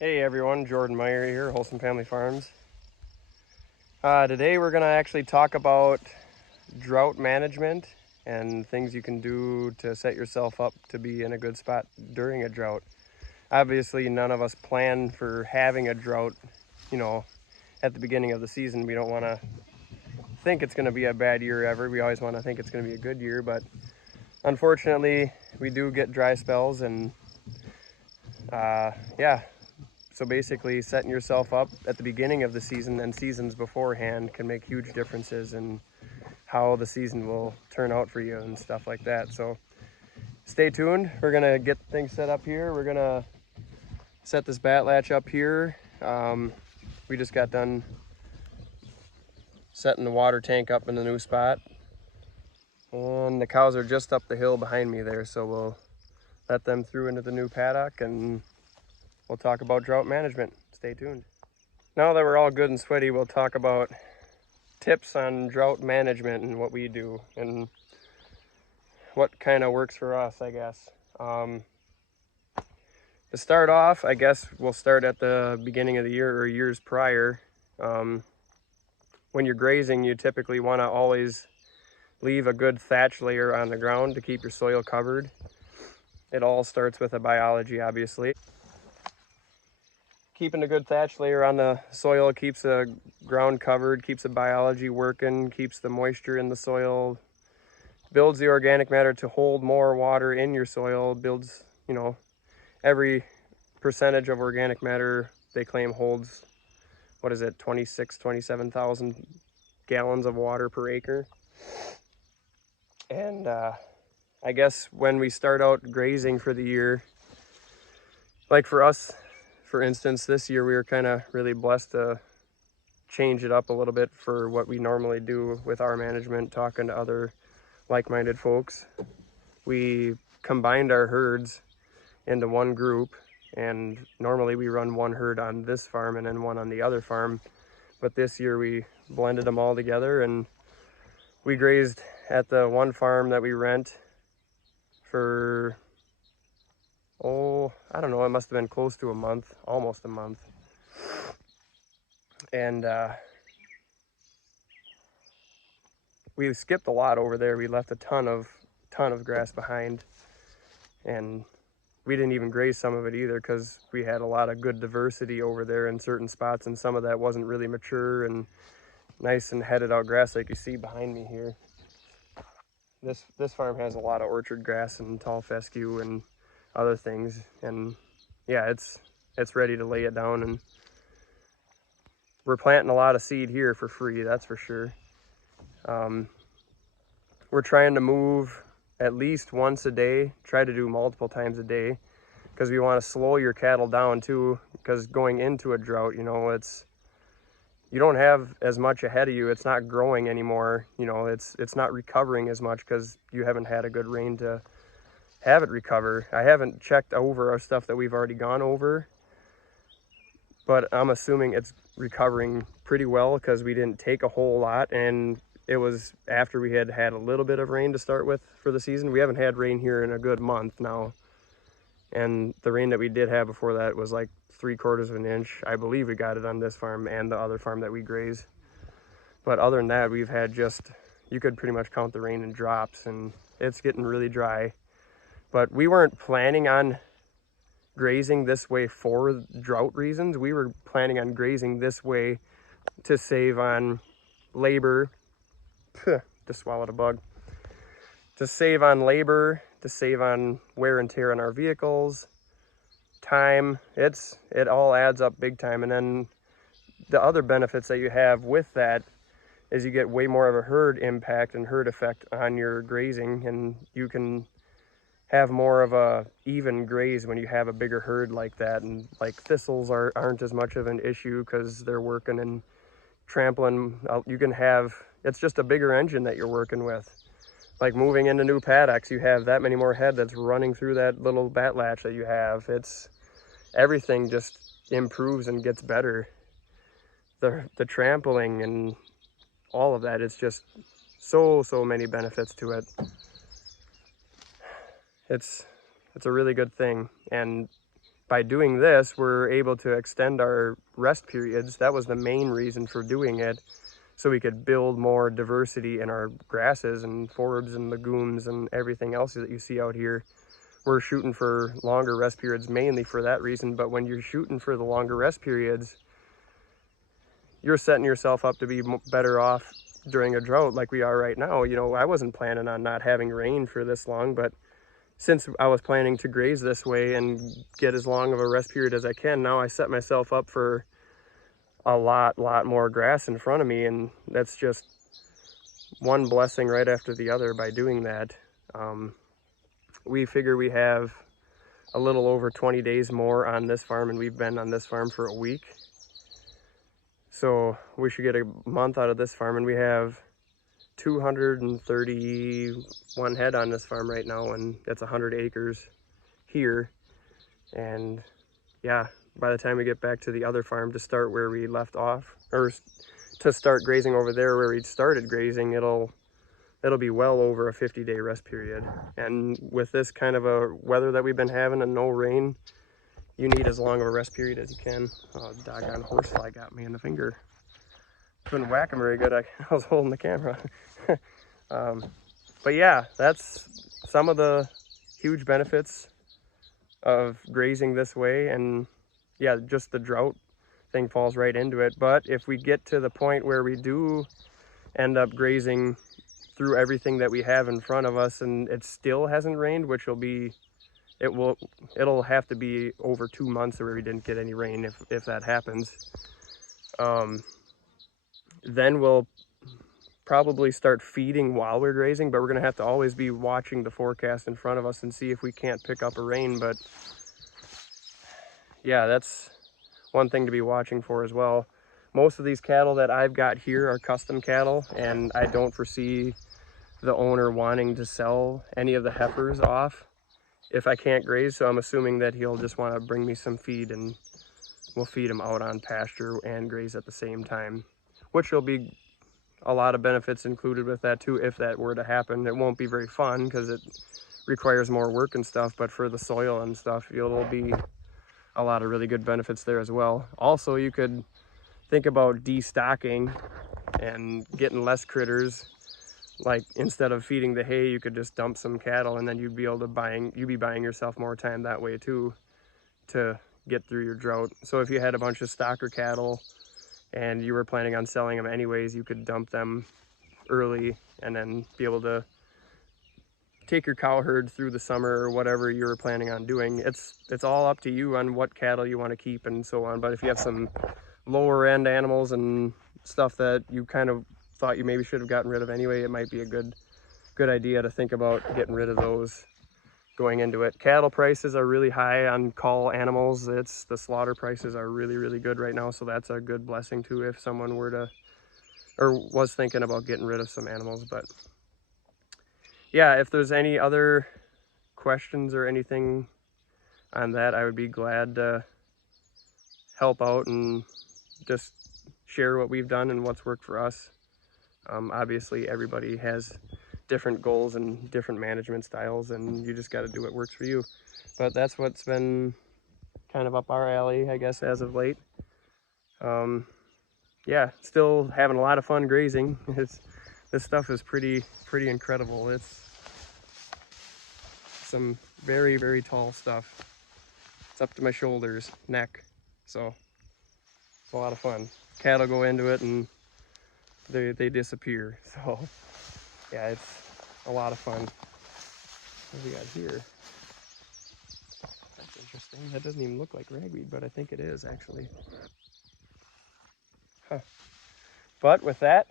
Hey everyone, Jordan Meyer here, Wholesome Family Farms. Today we're going to actually talk about drought management and things you can do to set yourself up to be in a good spot during a drought. Obviously, none of us plan for having a drought, you know, at the beginning of the season. We don't want to think it's going to be a bad year ever. We always want to think it's going to be a good year, but unfortunately, we do get dry spells and yeah. So basically, setting yourself up at the beginning of the season and seasons beforehand can make huge differences in how the season will turn out for you and stuff like that. So stay tuned. We're gonna get things set up here. We're gonna set this bat latch up here. We just got done setting the water tank up in the new spot. And the cows are just up the hill behind me there, so we'll let them through into the new paddock and we'll talk about drought management. Stay tuned. Now that we're all good and sweaty, we'll talk about tips on drought management and what we do and what kind of works for us, I guess. To start off, I guess we'll start at the beginning of the year or years prior. When you're grazing, you typically want to always leave a good thatch layer on the ground to keep your soil covered. It all starts with a biology, obviously. Keeping a good thatch layer on the soil keeps the ground covered, keeps the biology working, keeps the moisture in the soil, builds the organic matter to hold more water in your soil, builds, every percentage of organic matter they claim holds, 27,000 gallons of water per acre. And I guess when we start out grazing for the year, like for us, for instance, this year we were kind of really blessed to change it up a little bit for what we normally do with our management, talking to other like-minded folks. We combined our herds into one group, and normally we run one herd on this farm and then one on the other farm, but this year we blended them all together and we grazed at the one farm that we rent for, I don't know, it must have been close to a month, almost a month. And we skipped a lot over there. We left a ton of grass behind, and we didn't even graze some of it either because we had a lot of good diversity over there in certain spots, and some of that wasn't really mature and nice and headed out grass like you see behind me here. This farm has a lot of orchard grass and tall fescue and other things, and yeah, it's ready to lay it down, and we're planting a lot of seed here for free, that's for sure. We're trying to move at least once a day, try to do multiple times a day, because we want to slow your cattle down too, because going into a drought, you don't have as much ahead of you. It's not growing anymore. It's not recovering as much because you haven't had a good rain to have it recover. I haven't checked over our stuff that we've already gone over, but I'm assuming it's recovering pretty well because we didn't take a whole lot, and it was after we had a little bit of rain to start with for the season. We haven't had rain here in a good month now, and the rain that we did have before that was like 3/4 of an inch. I believe we got it on this farm and the other farm that we graze. But other than that, we've had you could pretty much count the rain in drops, and it's getting really dry. But we weren't planning on grazing this way for drought reasons. We were planning on grazing this way to save on labor. Just swallowed a bug. To save on labor, to save on wear and tear on our vehicles, time. It all adds up big time. And then the other benefits that you have with that is you get way more of a herd impact and herd effect on your grazing, and you can have more of a even graze when you have a bigger herd like that. And like thistles aren't as much of an issue because they're working and trampling. It's just a bigger engine that you're working with. Like moving into new paddocks, you have that many more head that's running through that little bat latch that you have. Everything just improves and gets better. The trampling and all of that, it's just so many benefits to it. It's a really good thing. And by doing this, we're able to extend our rest periods. That was the main reason for doing it, so we could build more diversity in our grasses and forbs and legumes and everything else that you see out here. We're shooting for longer rest periods mainly for that reason, but when you're shooting for the longer rest periods, you're setting yourself up to be better off during a drought like we are right now. You know, I wasn't planning on not having rain for this long, but since I was planning to graze this way and get as long of a rest period as I can, now I set myself up for a lot more grass in front of me, and that's just one blessing right after the other by doing that. We figure we have a little over 20 days more on this farm, and we've been on this farm for a week. So we should get a month out of this farm, and we have 231 head on this farm right now, and that's 100 acres here. And yeah, by the time we get back to the other farm to start where we left off, or to start grazing over there where we started grazing, it'll be well over a 50-day rest period. And with this kind of a weather that we've been having and no rain, you need as long of a rest period as you can. Oh, doggone horsefly got me in the finger. Couldn't whack him very good. I was holding the camera. But yeah, that's some of the huge benefits of grazing this way. And yeah, just the drought thing falls right into it. But if we get to the point where we do end up grazing through everything that we have in front of us and it still hasn't rained, which will be, it'll have to be over 2 months where we didn't get any rain if that happens. Then we'll probably start feeding while we're grazing, but we're gonna have to always be watching the forecast in front of us and see if we can't pick up a rain. But yeah, that's one thing to be watching for as well. Most of these cattle that I've got here are custom cattle, and I don't foresee the owner wanting to sell any of the heifers off if I can't graze. So I'm assuming that he'll just want to bring me some feed, and we'll feed him out on pasture and graze at the same time, which will be a lot of benefits included with that too if that were to happen. It won't be very fun because it requires more work and stuff, but for the soil and stuff, it'll be a lot of really good benefits there as well. Also, you could think about destocking and getting less critters. Like instead of feeding the hay, you could just dump some cattle, and then you'd be buying yourself more time that way too to get through your drought. So if you had a bunch of stocker cattle and you were planning on selling them anyways, you could dump them early and then be able to take your cow herd through the summer or whatever you were planning on doing. It's all up to you on what cattle you want to keep and so on. But if you have some lower end animals and stuff that you kind of thought you maybe should have gotten rid of anyway, it might be a good idea to think about getting rid of those going into it. Cattle prices are really high on cull animals. The slaughter prices are really good right now, so that's a good blessing too if someone were to, or was thinking about getting rid of some animals. But yeah, if there's any other questions or anything on that, I would be glad to help out and just share what we've done and what's worked for us. Obviously everybody has different goals and different management styles, and you just got to do what works for you. But that's what's been kind of up our alley, I guess, as of late. Yeah, still having a lot of fun grazing. This stuff is pretty incredible. It's some very tall stuff. It's up to my shoulders, neck, so it's a lot of fun. Cattle go into it and they disappear. So yeah, it's a lot of fun. What do we got here? That's interesting. That doesn't even look like ragweed, but I think it is actually. Huh. But with that,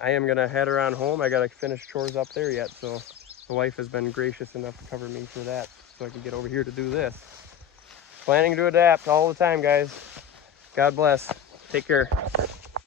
I am gonna head around home. I gotta finish chores up there yet, so the wife has been gracious enough to cover me for that so I can get over here to do this. Planning to adapt all the time, guys. God bless. Take care.